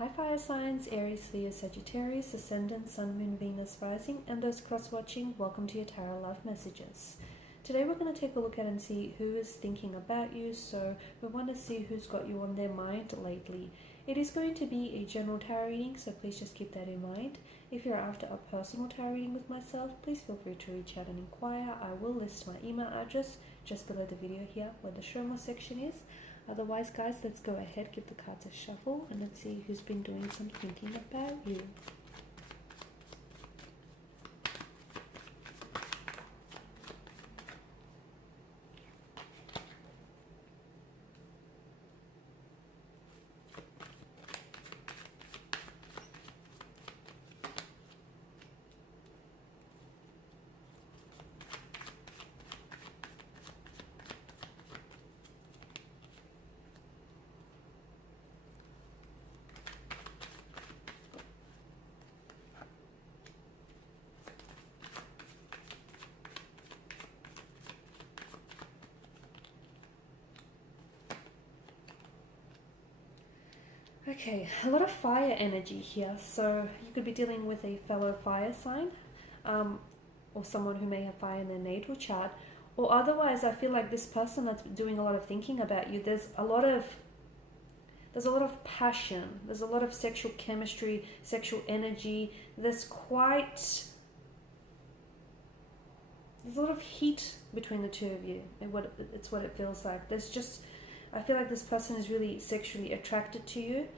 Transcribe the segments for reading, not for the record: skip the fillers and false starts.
Hi fire signs, Aries, Leo, Sagittarius, Ascendant, Sun, Moon, Venus, Rising, and those cross-watching, welcome to your Tarot Love Messages. Today we're going to take a look at and see who is thinking about you, so we want to see who's got you on their mind lately. It is going to be a general tarot reading, so please just keep that in mind. If you're after a personal tarot reading with myself, please feel free to reach out and inquire. I will list my email address just below the video here where the show more section is. Otherwise, guys, let's go ahead, give the cards a shuffle, and let's see who's been doing some thinking about you. Okay, a lot of fire energy here, so you could be dealing with a fellow fire sign, or someone who may have fire in their natal chart, or otherwise I feel like this person that's doing a lot of thinking about you, there's a lot of passion, there's a lot of sexual chemistry, sexual energy, there's a lot of heat between the two of you, and it's what it feels like. I feel like this person is really sexually attracted to you.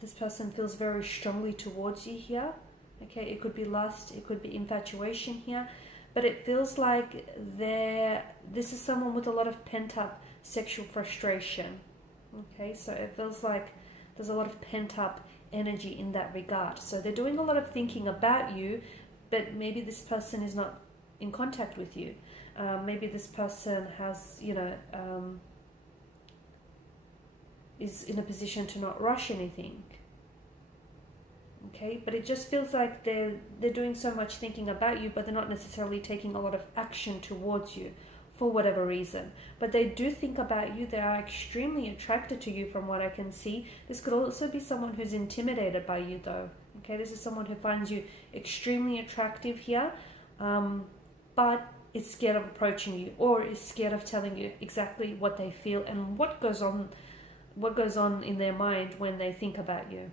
This person feels very strongly towards you here. Okay, it could be lust, it could be infatuation here, but it feels like this is someone with a lot of pent-up sexual frustration. Okay, so it feels like there's a lot of pent-up energy in that regard. So they're doing a lot of thinking about you, but maybe this person is not in contact with you. Maybe this person has, is in a position to not rush anything. Okay, but it just feels like they're doing so much thinking about you, but they're not necessarily taking a lot of action towards you for whatever reason. But they do think about you. They are extremely attracted to you from what I can see. This could also be someone who's intimidated by you though. Okay, this is someone who finds you extremely attractive here, but is scared of approaching you, or is scared of telling you exactly what they feel and what goes on in their mind when they think about you.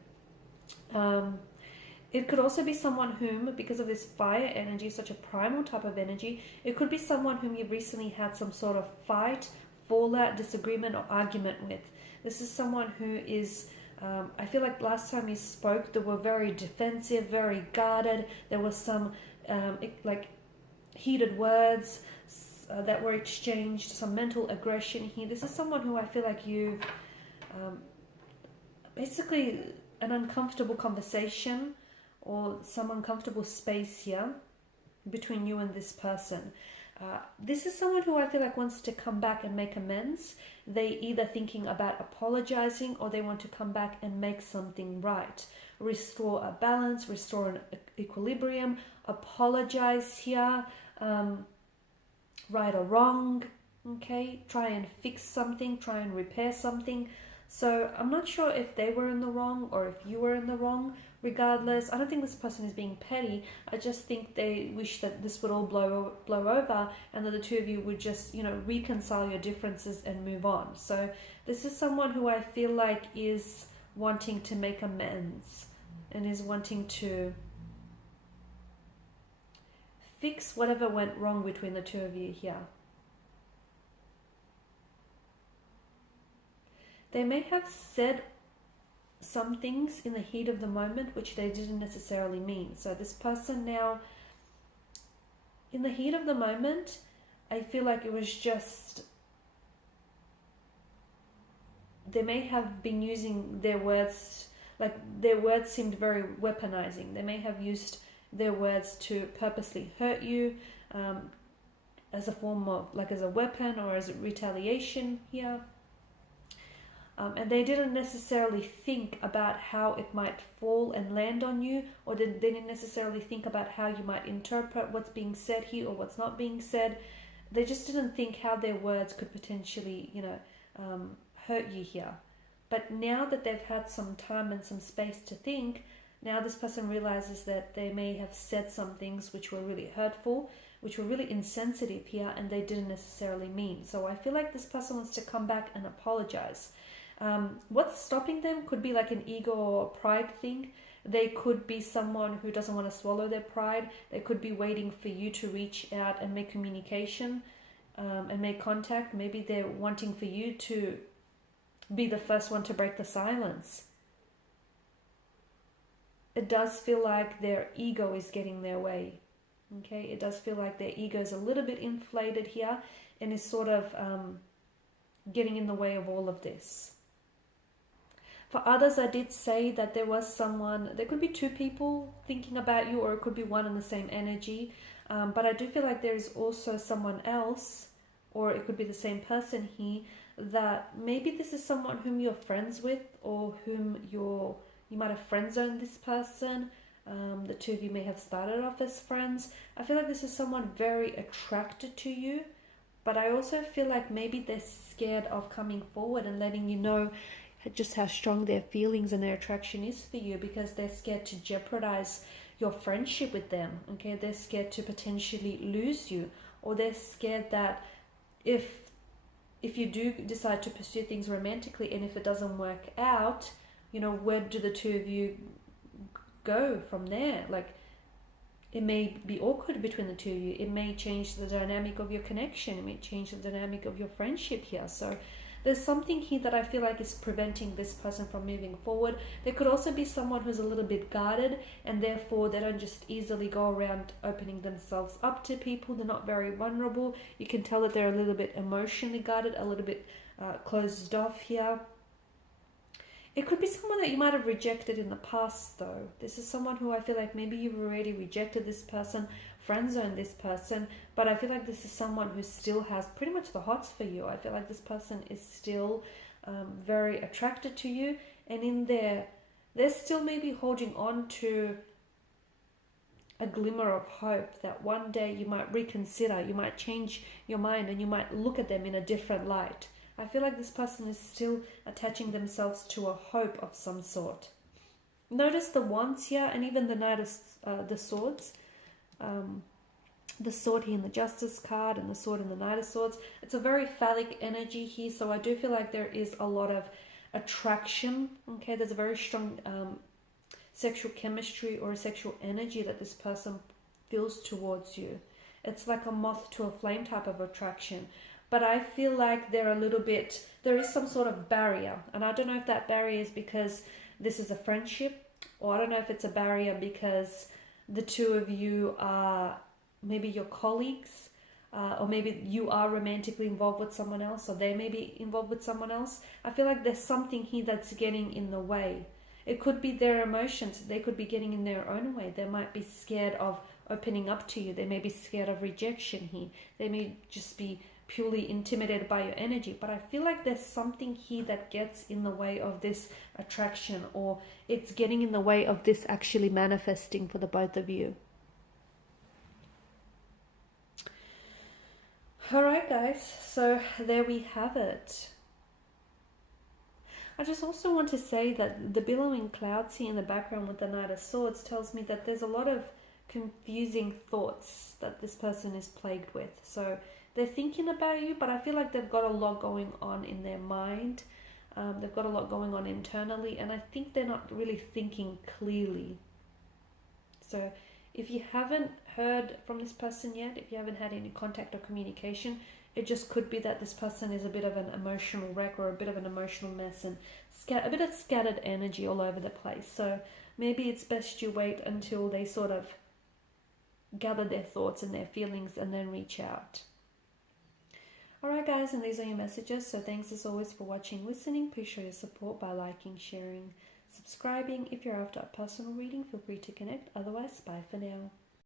It could also be someone whom, because of this fire energy, such a primal type of energy, it could be someone whom you've recently had some sort of fight, fallout, disagreement, or argument with. This is someone who is, I feel like last time you spoke, they were very defensive, very guarded. There was some heated words that were exchanged, some mental aggression here. This is someone who I feel like you've basically an uncomfortable conversation or some uncomfortable space here between you and this person. This is someone who I feel like wants to come back and make amends. They either thinking about apologizing, or they want to come back and make something right, restore a balance, restore an equilibrium, apologize here, right or wrong. Okay, try and fix something, try and repair something. So I'm not sure if they were in the wrong or if you were in the wrong. Regardless, I don't think this person is being petty. I just think they wish that this would all blow over, and that the two of you would just, reconcile your differences and move on. So this is someone who I feel like is wanting to make amends and is wanting to fix whatever went wrong between the two of you here. They may have said some things in the heat of the moment which they didn't necessarily mean. So this person now, in the heat of the moment, I feel like it was just, they may have been using their words, like their words seemed very weaponizing. They may have used their words to purposely hurt you, as a form of, as a weapon or as a retaliation here. And they didn't necessarily think about how it might fall and land on you, or they didn't necessarily think about how you might interpret what's being said here or what's not being said. They just didn't think how their words could potentially, hurt you here. But now that they've had some time and some space to think, now this person realizes that they may have said some things which were really hurtful, which were really insensitive here, and they didn't necessarily mean. So I feel like this person wants to come back and apologize. What's stopping them could be like an ego or pride thing. They could be someone who doesn't want to swallow their pride. They could be waiting for you to reach out and make communication and make contact. Maybe they're wanting for you to be the first one to break the silence. It does feel like their ego is getting their way. Okay, it does feel like their ego is a little bit inflated here and is sort of getting in the way of all of this. For others, I did say that there was someone, there could be two people thinking about you, or it could be one in the same energy. But I do feel like there is also someone else, or it could be the same person here, that maybe this is someone whom you're friends with, or whom you might have friend zoned this person. The two of you may have started off as friends. I feel like this is someone very attracted to you, but I also feel like maybe they're scared of coming forward and letting you know just how strong their feelings and their attraction is for you, because they're scared to jeopardize your friendship with them. Okay, they're scared to potentially lose you, or they're scared that if you do decide to pursue things romantically, and if it doesn't work out, you know, where do the two of you go from there? Like, it may be awkward between the two of you. It may change the dynamic of your connection. It may change the dynamic of your friendship here. So there's something here that I feel like is preventing this person from moving forward. There could also be someone who's a little bit guarded, and therefore they don't just easily go around opening themselves up to people. They're not very vulnerable. You can tell that they're a little bit emotionally guarded, a little bit closed off here. It could be someone that you might have rejected in the past, though. This is someone who I feel like maybe you've already rejected this person, friend-zoned this person, but I feel like this is someone who still has pretty much the hots for you. I feel like this person is still very attracted to you, and in there, they're still maybe holding on to a glimmer of hope that one day you might reconsider, you might change your mind, and you might look at them in a different light. I feel like this person is still attaching themselves to a hope of some sort. Notice the wands here, and even the Knight of the Swords. The sword here in the Justice card, and the sword in the Knight of Swords. It's a very phallic energy here, so I do feel like there is a lot of attraction. Okay, there's a very strong sexual chemistry or a sexual energy that this person feels towards you. It's like a moth to a flame type of attraction. But I feel like there is some sort of barrier. And I don't know if that barrier is because this is a friendship, or I don't know if it's a barrier because the two of you are maybe your colleagues, or maybe you are romantically involved with someone else, or they may be involved with someone else. I feel like there's something here that's getting in the way. It could be their emotions. They could be getting in their own way. They might be scared of opening up to you. They may be scared of rejection here. They may just be purely intimidated by your energy, but I feel like there's something here that gets in the way of this attraction, or it's getting in the way of this actually manifesting for the both of you. Alright guys, so there we have it. I just also want to say that the billowing clouds here in the background with the Knight of Swords tells me that there's a lot of confusing thoughts that this person is plagued with. So they're thinking about you, but I feel like they've got a lot going on in their mind. They've got a lot going on internally, and I think they're not really thinking clearly. So if you haven't heard from this person yet, if you haven't had any contact or communication, it just could be that this person is a bit of an emotional wreck, or a bit of an emotional mess, and a bit of scattered energy all over the place. So maybe it's best you wait until they sort of gather their thoughts and their feelings and then reach out. Alright guys, and these are your messages. So thanks as always for watching, listening. Please show your support by liking, sharing, subscribing. If you're after a personal reading, feel free to connect. Otherwise, bye for now.